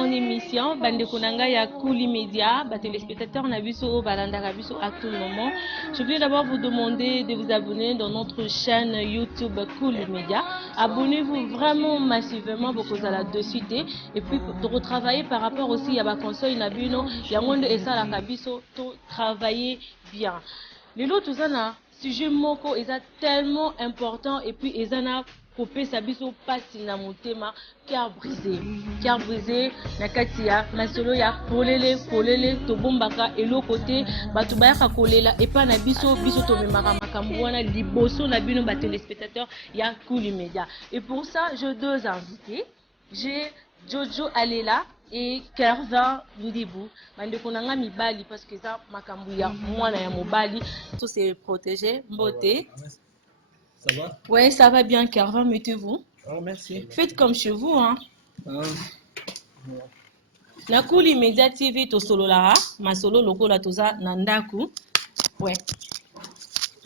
mon émission. Bande Konanga ya Kuli Media, téléspectateurs Nabiso, Balanda Rabiso à tout moment. Je voulais d'abord vous demander de vous abonner dans notre chaîne YouTube Kuli Media. Abonnez-vous vraiment massivement pour que ça la de suite et puis de retravailler par rapport aussi à ma console Nabino, Yangonde et ça la Kabiso, tout travailler bien. Les lots na sujet moko est tellement important et puis ezana couper sa biso pasi na motema cœur brisé na katia masolo ya polele to bombaka elo côté batu bayaka kolela et pas na biso to memaka makambo wana liboso na bino ba téléspectateurs ya Kuli Media. Et pour ça j'ai deux invités. J'ai Jojo Alela et Kervin Ndibou. Bande konanga mibali parce que ça makambu ya mwana ya mobali tout c'est protégé beauté. Ça va? Ouais, ça va bien Kervin, mettez-vous. Oh, merci. Faites comme chez vous hein. Ah. Na Kuli Media TV to solo lara, ma solo lokola toza nandaku. Ouais.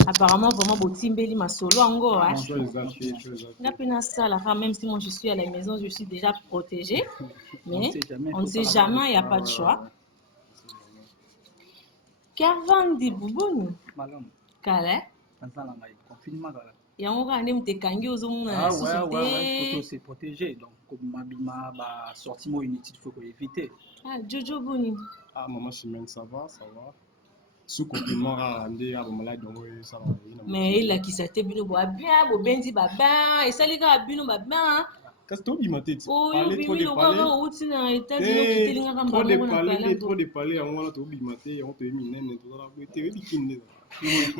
Apparemment vraiment beau timbeli ma solo ango hein. N'a pas na salle même si moi je suis à la maison, je suis déjà protégée. Mais on ne sait jamais, il n'y a pas de choix. Kervin Ndibou. Kale. Il y a un gars qui kangi aux hommes. Ah ouais, il faut se protéger. Donc, comme ma sortie inutile, il faut éviter. Ah, Jojo Boni. Ah, maman Chimène, ça va. Sous compliment à Andé, à Mamalade, donc ça va. Mais il a qui s'est bien, bon bendi baba, et ça les gars, bien, baba. Qu'est-ce que tu as dit? Oh, trop de parler, on va te bimater, on te mine,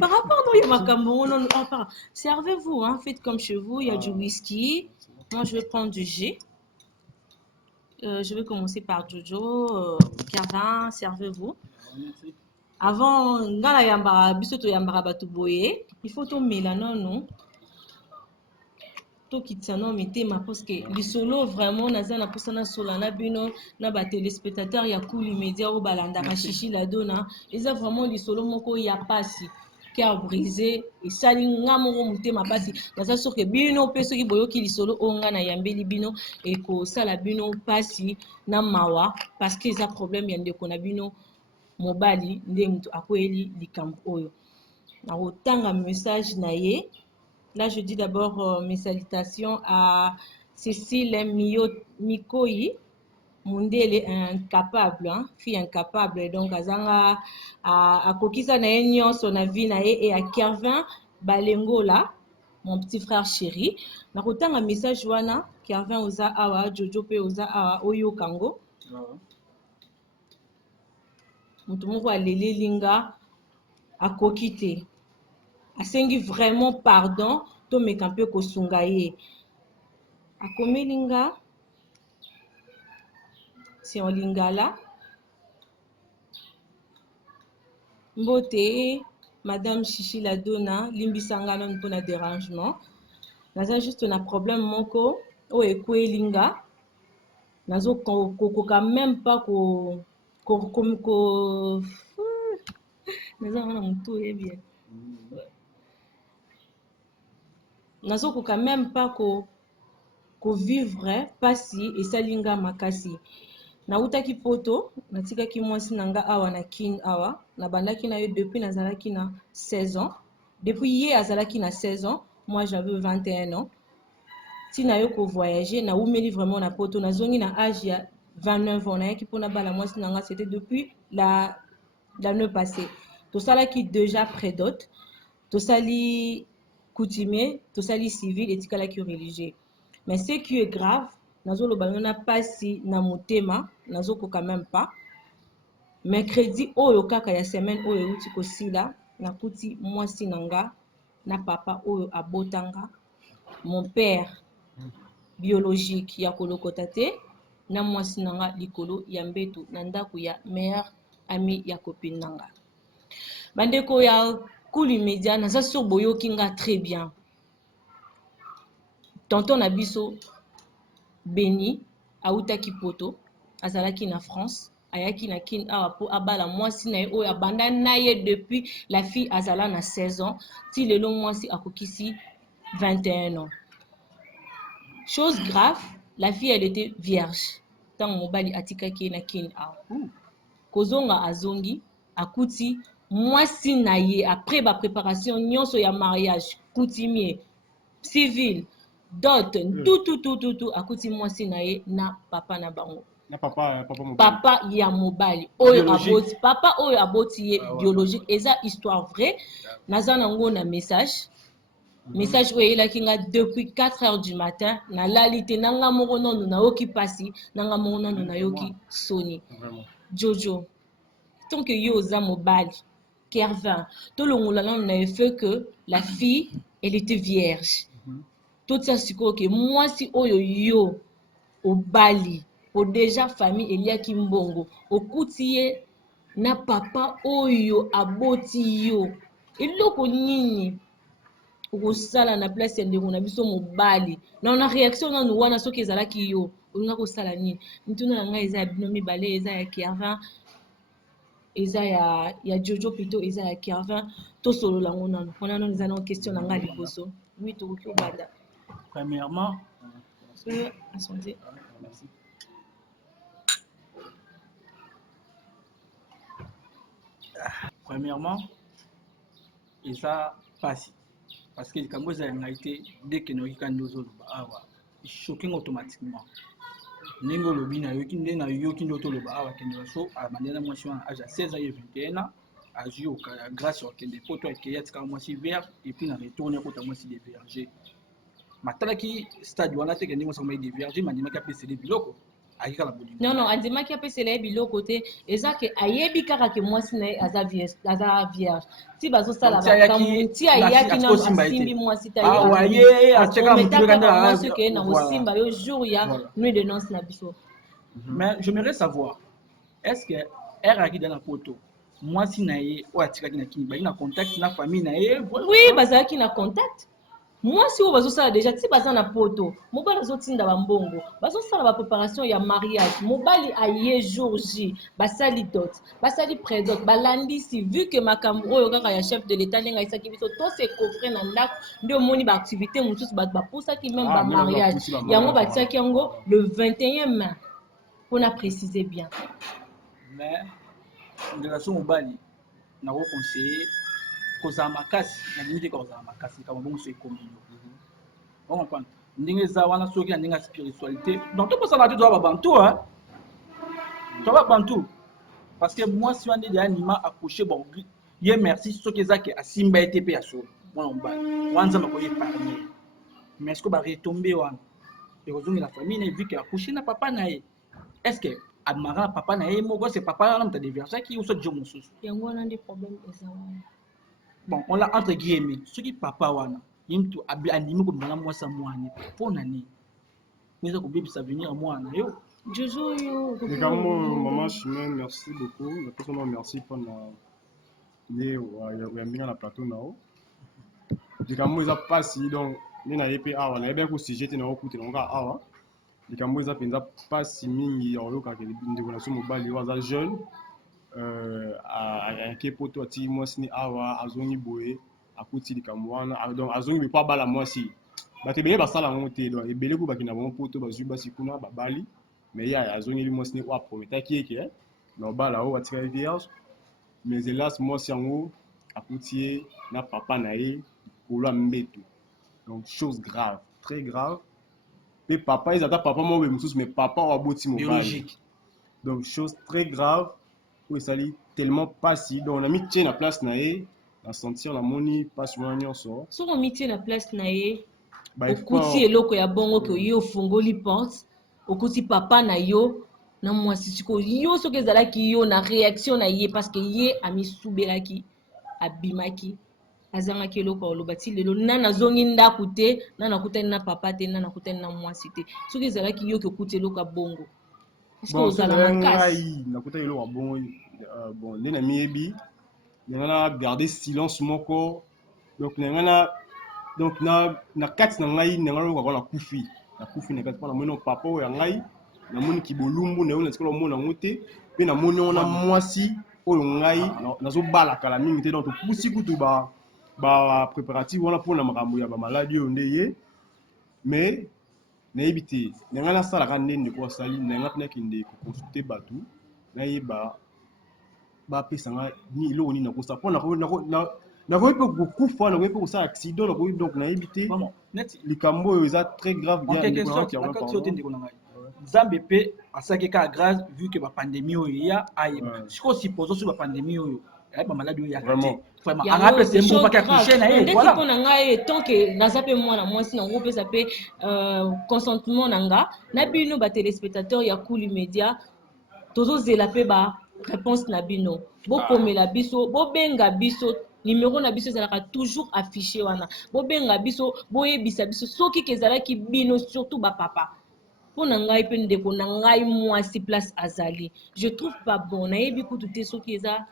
par rapport à Macameroun, servez-vous, hein, faites comme chez vous, il y a du whisky. Moi, je vais prendre du G. Je vais commencer par Jojo, Kervin, servez-vous. Avant, ngala yamba, bisoto yamba batu boye, il faut tout mélanon, non? Tout qui tient non mitema parce que les solo vraiment nazana posana solana bino na ba téléspectateurs ya Kuli Media ou balanda ba chichi la dona, ils ont vraiment les solo moko ya pasi cœur brisé et sali ngamo mutema pasi naza sûr que bino peso ki boyoki les solo onga na yambeli bino et ko sala bino pasi na mawa parce que ça problème ya ndeko na bino mobali nde mutu akweli likambo oyo na otanga message na ye. Là, je dis d'abord mes salutations à Cécile Mikoyi. Mundele est incapable, hein? Fille incapable. Donc, Azanga à Kokisa Naenyo, son avis et à Kervin Balengola, mon petit frère chéri. Na un message wana Kervin oza awa, Jojo pe oza awa, Oyo Kango. Mutumo alele linga a kokite. Asengi vraiment pardon to mekampe ko sungaye akomelinga si on lingala mbote madame Chichi la dona limbisanga non pona dérangement naza juste na problème moko o ekwelinga nazo kokoka même pas ko naza na mutu bien nazokoka même pas ko vivre pasi et salinga makasi na utaki poto natikaki mwasi nanga awa na kin awa na bandaki na yo depuis nazalaki na 16 ans depuis hier azalaki na 16 ans moi j'avais 21 ans tina yo ko voyager na umeli vraiment na poto nazongi na âge ya 29 ans na yaki pona bala mwasi nanga c'était depuis l'année passée to salaki déjà prédote to sali coutumier, tout ça les civil et tika la religieux. Mais ce qui est grave, nazo lo balona pasi na motema, nazo ko quand même pas. Mercredi oyo kaka ya semaine oyo uti ko sila na kuti mwasi nanga na papa oyo abotanga mon père biologique ya kolokota te na mwasi nanga likolo ya mbeto na ndako ya meilleur ami ya copine nanga. Bandeko ya Kuli Media naza sur boyoki nga très bien. Tonton Nabiso Beni autaki poto azalaki na France ayaki na kin awa po abala mwasi na ye oyo abanda na ye depuis la fille azala na 16 ans ti lelo mwasi akokisi 21 ans. Chose grave, la fille elle était vierge. ntango mobali atikaki ye na kini awa kozonga azongi akuti mwasi na ye après bapréparation nyonso ya mariage coutumier civil dot tututututu akuti mwasi na ye na papa na bango Na papa mobali. papa ya mobali oyo Biologique. aboti papa oyo aboti ye biologique eza histoire vrai naza nango na message message oyo eyelaki nga depuis 4 heures du matin nalali te nanga moko nano nayoki pasi nanga moko nano nayoki soni Vraiment. Jojo tant que yo oza mobali Kervin tolongola nano na effet que la fille elle était vierge totia sikoyo ke mwasi oyo yo obali po déjà famille eliaki mbongo okuti ye na papa oyo aboti yo eloko nini okosala na place ya ndeko na biso mobali na réaction nanu wana soki ezalaki yo olinga kosala nini mituna na ngai eza ya bino mibale eza ya Kervin eza ya Jojo plutôt eza ya Kervin tosolola ngo nanu wana nano eza na question na ngai liboso oui tokoki obanda Premièrement, asante Merci. Premièrement, et ça passe. Parce que quand vous avez été, dès que nous avons choqué automatiquement. Nengo lobi na yoki ndena yoki ndoto loba awa kende baso a mandela mwasi wana âge 16 ans et 21 ans a joué grâce au kende poto et kiyat ka mwasi vert et puis na retourner kota mwasi des vergers. Matalaki stade wana te kende mwasi des vergers mandima ka pese biloko. Non, andimaki apesela ye biloko te eza ke ayebi kaka ke mwasi na ye aza vierge ti bazosala bakambo ti ayaki nano asimbi mwasi tayometaka mwasi okeye na kosimba yo jour ya nuit de noce na biso. Mais j'aimerais savoir, est-ce que elle a dans la photo mwasi na ye oyo atikaki na kini bazali na contact na famille na ye? Oui, bazalaki na contact mwasi oyo bazosala déjà ti baza na poto mobali azotinda bambongo bazosala bapréparation ya mariage mobali aye jour J basali dot basali prédot balandisi vu que makambo oyo kaka ya chef de l'état ndenge aisaki biso to se coffre na ndako nde omoni baactivité mosusu bato bapusaki même bamariage yango batiaki yango le 21 mai mpona préciser bien. Mais relation mobali nako conseiller kozala makasi na limite kozala makasi kama bongo so ekomi yo on comprend ndenge za wana soki na ndenge spiritualité donc to posala te to ba bantu to ba bantu parce que moi si on est anima accoucher bon ye merci soki ezaki asimba ete pe aso mwana mobali wanza makoye parmi mais est-ce que ba retomber wana et kozongi la famille ne vu que accoucher na papa na ye est-ce que amara papa na ye moko c'est papa na mta déverser qui ou so jo mosusu yango wana ndi problème eza wana. Bon, on l'a entre guillemets. Ce qui papa wana, yimtu abi andimi ko mbala mwasa mwana. Pona ni. Neza ko bibi ça venir mwana yo. Jojo yo. Maman Chimène, merci beaucoup. La personne merci pour ne ya minga na plateau nao. Dikamo eza pasi donc ni na yepe awa na yebe ko sujet na okuti na nga awa. Dikamo eza penza pasi mingi ya oyoka ke ndeko na so mobali waza jeune. Ayake poto ati mwasi ni awa azongi boye akuti likambo wana donc azongi be pa bala mwasi bato ebele basala yango te donc ebele ko bakina bango poto bazwi basi kuna babali mais ya azongi mwasi ni oyo aprometaki eke na obala oyo atika ye vierge mais hélas mwasi yango akuti ye na papa na ye likolo ya mbeto donc chose grave très grave pe papa ezata papa moko boye mosusu mais papa oyo aboti mobali donc chose très grave où ça tellement pas si donc on a mis tiens la place naé à sentir la moni pas sur un nyonso so on mit la place naé okuti eloko ya bongo ke yo fongoli porte okuti papa na yo na mwasi siko yo soki ezalaki yo na réaction na ye parce que ye amisubelaki abimaki azangaki eloko oloba ti lelo nana zongi ndako te nana kutani na papa te nana kutani na mwasi te soki ezalaki yo ke okuti eloko ya bongo. Bon, nakuta yelo wa bon bon nena miyebi nana garder silence moko donc nana donc na kati na ngai nanga lo kwa na kufi na kati pa na mono papa o ya ngai na moni kibolumbu na yo na tikola mona ngote pe na moni ona mwasi oyo ngai nazo bala kala mingi te donc pusi kutu ba préparatif wana pour na makambo ya ba maladie onde ye mais nayebi te na ngai nasalaka ndenge ndeko asali na ngai mpe nakende koconsulte bato nayeba bapesa ngai eloko nini nakosala mpo nakoki mpe kokufa nakoki mpe kosala accident nakoki donc nayebi te likambo oyo eza très grave nzambe mpe asalaki kaka grâce vu que bapandémie oyo eya ayeba sikoyo suppose so bapandémie oyo eyayi bamaladi oyo eyaka te vraiment anga apesa ye mbopaki akushe na ye ndeki mpo na ngai tant que naza mpe mwana mwasi nango opesa mpe consentement na nga na bino batelespectateur ya Kuli Media tozozela mpe baréponse na bino bokomela biso bobenga biso numéro na biso ezalaka toujours affiché wana bobenga biso boyebisa biso soki kezalaki bino surtout bapapa mpo na ngai mpe ndeko na ngai mwasi place azali je trouve pas bon nayebi kutu te soki eza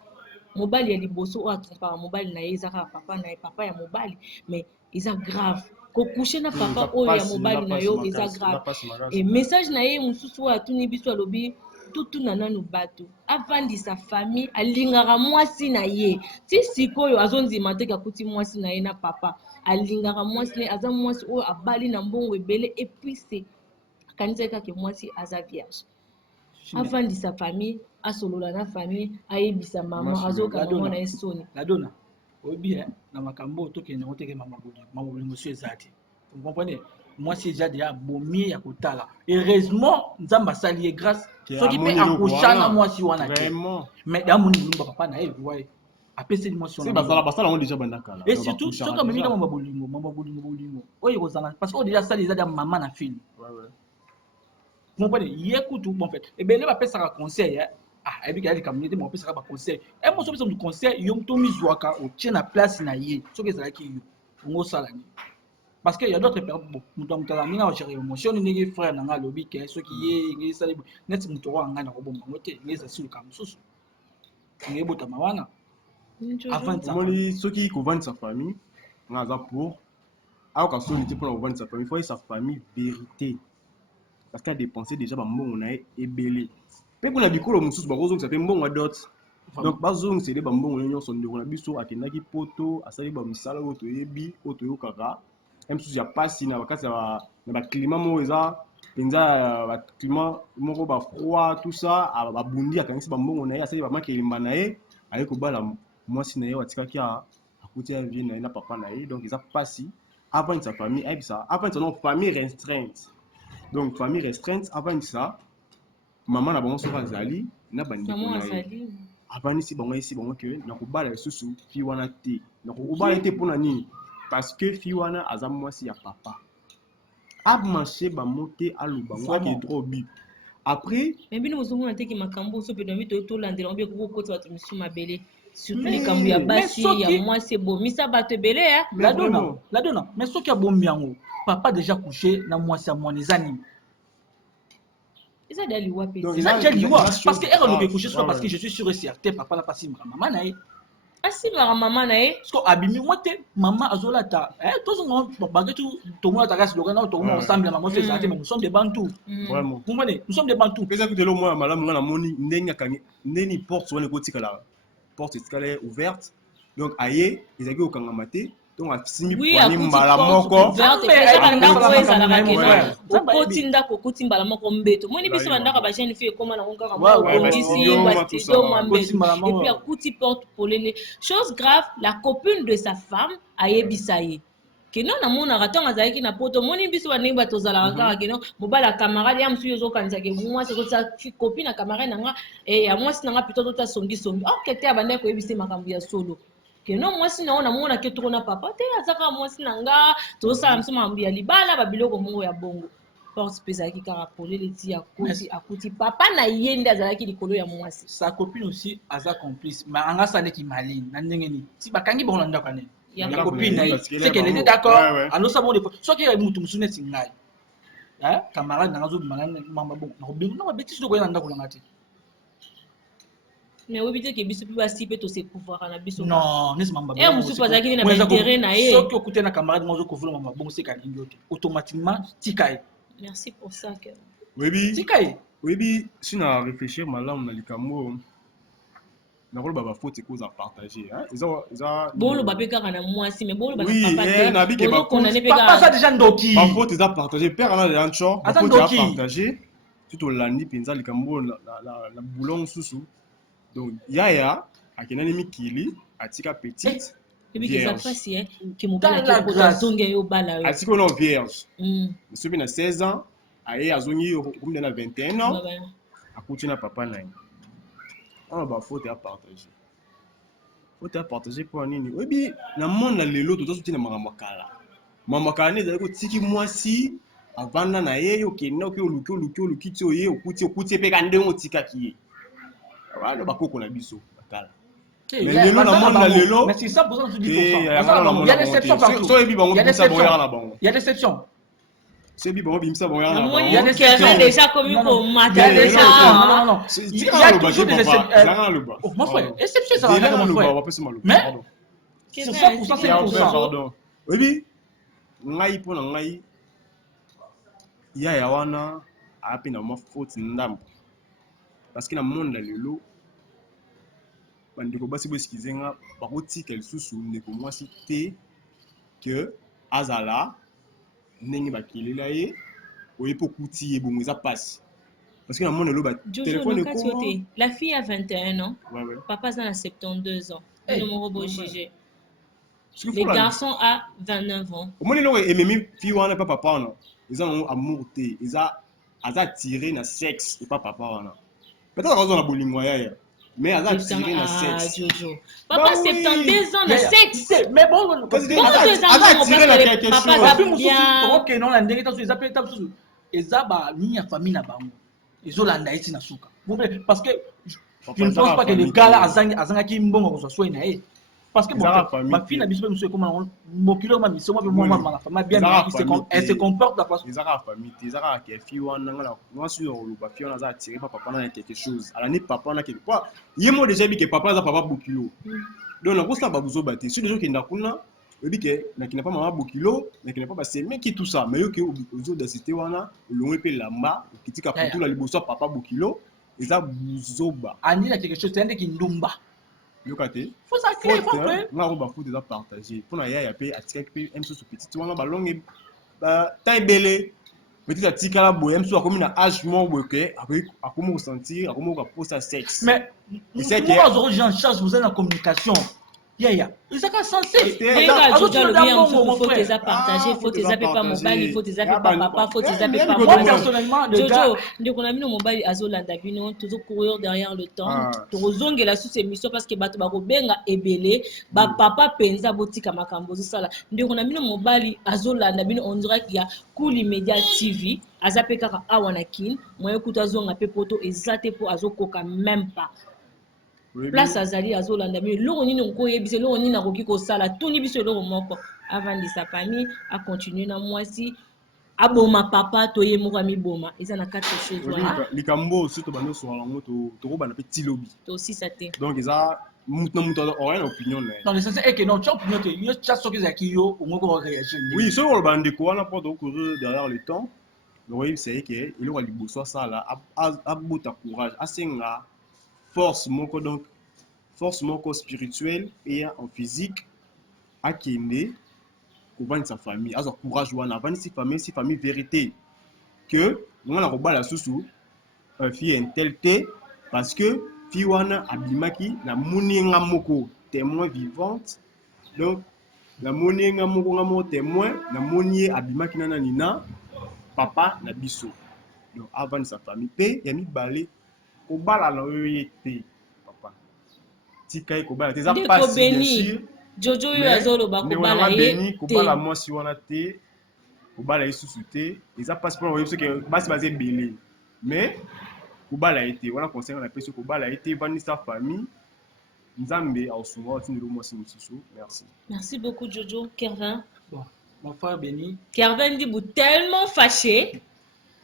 mobali ya liboso oyo atrompaka mobali na ye eza kaka papa na ye papa ya mobali mais eza grave kokushe na papa oyo ya mobali na yo eza grave et message na ye mosusu oyo atuni biso alobi tutuna nanu bato avandisa famille alingaka mwasi na ye ti sikoyo azondima te kakuti mwasi na ye na papa alingaka mwasi na ye aza mwasi oyo abali na mbongo ebele epuis se akanisaki kaka mwasi aza vierge avandisa famille asolola na famille ayebisa mama azoka mama na ye soni ladona oyebi na makambo tokende ngo teke mama bolingo so eza te vous comprenez mwasi eza deya bomie ya kotala heureusement nzambe asali ye grâce soki mpe akoshana mwasi wana te mais damoni lulumba papa na ye voye apeseli mwasi wana basala ngo déjà banda kala et surtout soki amemi kama mama bolingo oyo kozala parce que oyo déjà asali eza deya mama na fille vous comprenez ye kutu bon fait ebele bapesaka conseil ayebi kaya likambo te bapesaka baconseil moso opesa motu conseil yo to mizwaka otie na place na ye soki ezalaki yo ongosala nini parce que y a d'autres moto moto azala ndenge agere émotion ndenge frère na ngai alobi ke soki ye nge esali neti moto oyo ngai nakobomba ngo te nge ezasi likambo mosusu nge ebotama wana omoni soki kovandisa famille nga aza pour ayoka soni te mpona kovandisa famille faut yesa famille vérité parce qu'il a dépensé déjà bambongo na ye ebele mpe mpona bikolo mosusu bakozongisa mpe mbongo adot donc bazongisele bambongo na nyonso ndeko na biso akendaki poto asali bamisala oyo toyebi oyo toyokaka mosusu ya pasi na bakati na baclimat moko eza mpenza baclimat moko bafroid tout ça babundi akangisi bambongo na ye asali bamaki elemba na ye aye kobala mwasi na ye atikaki akuti ya vie na ye na papa na ye donc eza pasi avandisa famille ayebisa avandisa non famille restreinte donc famille restreinte avandisa mama na bango soki azali na bandeko na ye avandisi bango esi bango ke nakobala lisusu fi wana te nakobala te mpona nini parce que fi wana aza mwasi ya papa amarché bango te aloba ngo ake droit bi après mais bino bozomona teki makambo so mpe nabi tolandela ngo bie kokota bato misusu mabele surtout likambo ya basi ya mwasi ebomisa bato ebele ladona mais soki abomi yango papa déjà couché na mwasi ya mwana eza nini eza déjà liwa pe eza déjà liwa parce que ere loke couché soit parce que je suis sûr et certain papa na pasi mama na ye asimaka mama na ye parce que abimi mo te mama azolata tozonga bage tu tomona taka siloka na tokoma ensemble na mamoso ezala te mais nous sommes des bantous vraiment vous comprenez nous sommes des bantous pesa kutelo mwana malamu nga namoni ndenge akangi ndeni porte wana ekotikala porte etikala ouverte donc aye ezalaki kokangama te donc asimbi poignet mbala moko okoti ndako okoti mbala moko mbeto moni biso bandako bajeune fille ekoma nango kaka mobongisi bastudio mwa mbeto et puis akuti porte polele chose grave la copine de sa femme ayebisa ye keno namonaka ntango azalaki na poto moni biso bandenge bato ozalaka kaka keno mobali ya camarade ya mosusu ozokanisaka mwasi ozotisa copine ya camarade nanga ya mwasi nanga pito ozotisa songisongi okete ya bandeko oyebisa makambo ya solo keno mwasi na ona mona ke toko na papa te azaka mwasi na nga tozosala miso makambo ya libala babiloko moko ya bongo porte mpe ezalaki kaka polele ti akuti papa na ye nde azalaki likolo ya mwasi sa copine aussi aza complice mais anga asalaki malini na ndenge nini ti bakangi bango na ndako anene ya copine na ye sekele te d'accord anosa bongo defo soki mutu mosusu neti ngai camarade nanga azobima mama bongo nakobima na babetisi tokoya na ndako nanga te mais oyebi te ke biso mpe basi mpe tosekuvaka na biso non nesi mamba mosusu azalaki na baintere na ye soki okute na camarade mo ozokuvula mama bongo seka lingi yo te automatiquement tika ye merci pour ça que oyebi tika ye oyebi si na réfléchir malamu na likambo nakolo ba faute cause à partager hein ils bolo ba pe kaka na mwasi mais bolo ba oui, na papa eh, na bi ke ba condamné pe Papa ça déjà ndoki. ba faute à partager père na de ancho ba Attends, faute à Doki. partager tout landi penza likambo la boulon susu donc yaya akenani mikili atika petite ebi keza vierge pasi ke mobala Dans la ke poto grâce. azongi yo bala yo atika ono vierge monsieur bi na 16 ans aye azongi comme na 21 ans akuti na papa na ye on ba faute à partager faute à partager pour nini oyebi na monde na lelo tozosuti na makambo kala makambo kala ne ezali kotiki mwasi avanda na ye okende oke oluki ti oye okuti mpe ka ndenge otikaki ye wana bakoko na biso bakala mais lelo na monde na lelo mais c'est 100% sur 10%. il Il y a des exceptions partout. so yebi bango Il y a des bimisa bango yaka exceptions. na bango Il y a des exceptions. so yebi bango bimisa bango yaka na bango namoni kevin déjà komi komata Il y a des exceptions. déjà Non, non, non. Il y a toujours des exceptions. Oh, mon frère, exception, ça va faire mon frère. Mais sur 100%, c'est 1%. pardon oyebi ngai mpo na ngai yaya wana ape na mwa faute ndambo parce que na monde na lelo bandeko basi boeskize nga bakotika lisusu ndeko mwasi te ke azala ndenge bakelela ye oye mpo okuti ye bongo eza mpasi parce que na monde lelo batelefone ekoma la fille a 21 ans ouais, ouais. papa aza na 72 ans bino moko bojuge Le les garçons a 29 ans omoni eloko ememi fille wana epa papa wana eza nango amour te eza aza tiré na sexe epa papa wana peut-être akozwa na bolingo ya yaya mais aza tiré na sexe Jojo papa 72 ans na sexe mais bon aza tiré na quelque chose bapi mosusu tokokende na ndenge taso eza mpe eta mosusu eza banini ya famille na bango ezolanda eti na suka parce que je ne pense pas que le gars là azangaki mbongo kozwa swai na ye parce que bafille na biso mpe mosusu ekoma mokili oma miso mwa mpe mwa na famille bien elle se comporte la façon eza kaka famille te eza kaka ke fille wana nga na mwasi oyo koloba fille wana aza attiré pa papa na quelque chose alandi papa wana quelque part ye mo déjà bi ke papa aza papa bokilo donc nakosala babuzoba te soki ozokenda kuna oyebi ke nakenda pa mama bokilo nakenda pa basemeki tout ça mais yo ke ozodasite wana olongwe mpe lamba okitika putula liboso ya papa bokilo eza buzoba andi na quelque chose teyandeki ndumba yoka te nga ko bafoute eza partage mpona yaya mpe atikaki mpe mosusu petite wana balonge ta ebele peut-être atikala boye mosusu akomi na age moko boye ke akomi kosentir akomi kokaposa sexe mais moi ozoko en charge vous êtes en communication yaya ezaka sensé faute eza partage faute eza mpe pa mobali faute eza mpe pa papa faute eza mpe pa jojo ndeko na bino mobali azolanda bino tozocourir derrière le temps tokozongela susu émission parce que bato bakobenga ebele bapapa mpenza botika makambo ozosala ndeko na bino mobali azolanda bino on dirait ya Kuli Media TV aza mpe kaka awa na kine moye kuta azonga mpe poto eza te mpo azokoka même pas place azali azolanda bino eloko nini okoyebisa eloko nini akoki kosala tuni biso eloko moko avandisa pani acontinue na mwasi aboma papa toye moko amiboma eza na quatre choses wana likambo osi tobandi osola yango tokobana mpe tilobi tosisa te donc eza mutu na mutu oya na opinion na ye non l'essentiel est que non tu as opinion te yo tia soki ezalaki yo omoko koréagir oui soki oloba ndeko wana mpo tokourir derrière le temps okoyebisa ye ke eloko ya liboso asala abota courage asenga force moko donc force moko spirituelle et en physique akende kovandisa famille azwa courage wana avandisi famille vérité que ngana kobala susu fille intel te parce que fille wana abimaki na moni nga moko témoin vivante donc na moni nga moko témoin na moni abimaki na nina papa na biso donc avandisa famille pe ya mibale kobala na oyo te papa tika ye kobala te eza pasi bien sûr jojo oyo azoloba kobala ye te kobala mwasi wana te kobala ye susu te eza pasi mpona oyebi soki basi baza ebele mais kobala ye te wana conseil na pesi kobala ye te vandisa famille nzambe aosunga otindelo mwasi mosusu merci beaucoup Jojo. Kervin bon mon frère Béni Kervin dit tellement fâché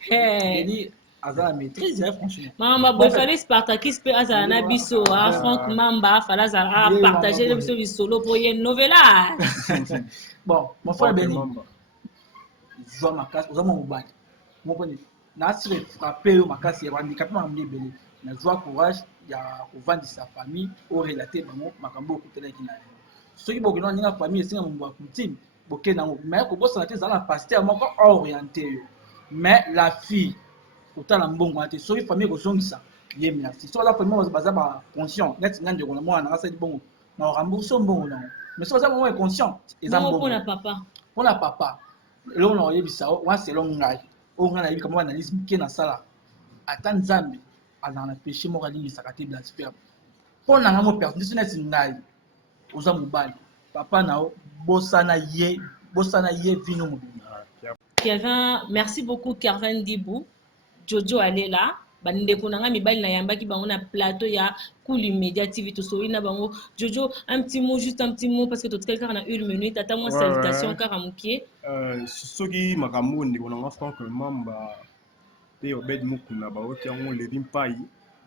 Béni azala maîtrise franchement mama boy fallait Spartakis pe azala na biso Franck Mamba fallait azala partager biso bisolo pour ye novela bon mon frère Béni joie makasi ozama mobali moponi na asire frappé yo makasi ya handicapé makambo ebele na joie courage ya kovandisa famille orelate bango makambo okutelaki na yango soki bokenda ndenge famille esenga mambo ya coutume bokenda yango mais kobosana te ezala na paster moko orienté yo mais la fille otala mbongo wana te soki famille ekozongisa ye merci so aza famille baza baconscient neti nga ndeko na mwana nanga asali bongo na orambourse mbongo nango mais so baza bango inconscient eza mbongo mpona papa eloko na oyebisa wana selo ngai oyo ngai nayebi kama analyse moke nasala ata nzambe azala na péché moko alingisaka te blasphème mpo na ngai mo personne so neti ngai oza mobali papa na yo bosana ye vino mobili. Kevin, merci beaucoup Kevin Dibou. Jojo Alela, bandeko nanga mibali na yambaki bango na plateau ya Kuli Media TV to soyi na bango. Jojo, un petit mot, juste un petit mot parce que tout cas na 1 minute, attends moi salutation karamukie. Soki makambo ndeko nanga franchement ba pe obed mukuna ba oti yango Levin Pai.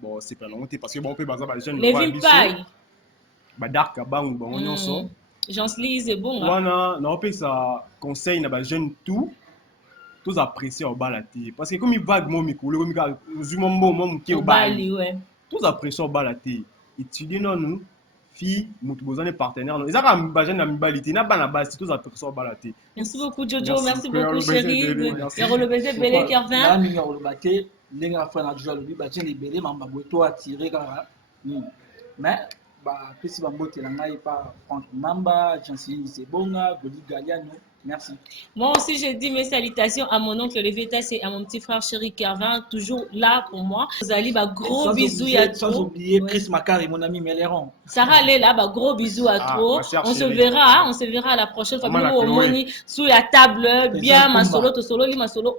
Bon, c'est pas non parce que bon peut baza ba jeune Levin Pai. Ba dark bango bango nyonso. Jean-Lise est bon. Wana na opesa conseil na ba jeune tout. Tous apprécier au balaté parce que comme il vague mon micro le micro mon qui au bali tous apprécier au balaté étudier non nous filles mutu bozane partenaire non ezaka mbajane na mibalité na bana base tous apprécier au balaté. Merci beaucoup Jojo, merci beaucoup chérie. Ya le baiser belé Kevin na minga o baté lenga fa na joie lobi ba jene belé mamba boto attirer kaka mais ba pesi ba mbote na ngai pa Franck Mamba, Jean-Céline Sebonga, Godi Galiano. Merci. Moi aussi, je dis mes salutations à mon oncle Levitas et à mon petit frère chéri Kervin, toujours là pour moi. Zali, bah, gros bisous à trop. Sans oublier Chris Macari, mon ami Méléron. Sarah est là, bah, gros bisous à trop. On se verra à la prochaine fois. Nous, on sous la table, bien, ma solo,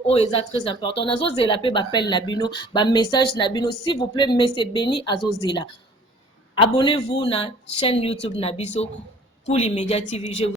oh, c'est très important. Nazo Zela, appelle Nabino, bah, message Nabino, s'il vous plaît, Messé Béni, Azo Zela. Abonnez-vous à la chaîne YouTube Nabiso, Kuli Media TV.